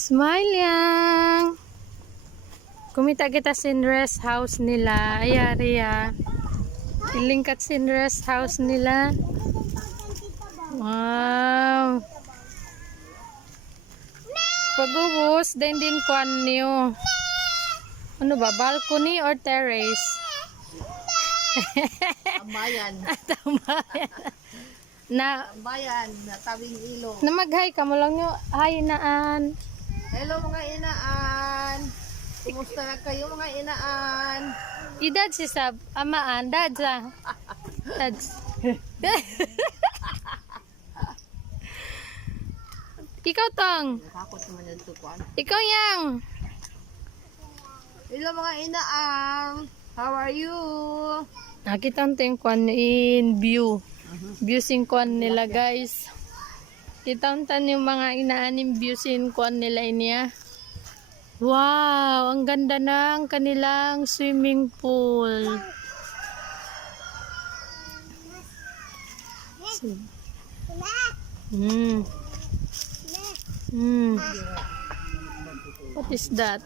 Smile yang. Kumita kita sinrest house nila. Ayari ya. Ilingkat sinrest house nila. Wow. Pag-ubos, din kwan niyo. Ano ba? Balcony or terrace? Tambayan. Tambayan. Tambayan, na tabing ilog. Na mag-hi ka mo lang nyo. Hi, inaan. Hello mga inaan. Kumusta na kayo mga inaan? Idad si Sab. Amaan. Dad sa. Dad. Ikaw tong. Nakakot naman yung tukwan. Ikaw yang. Hello mga inaan. How are you? Nakita natin yung kwan in view. Viewsing kwan nila guys. Kita natin yung mga inaanim viewsing kwan nila niya. Wow, ang ganda ng kanilang swimming pool. What is that?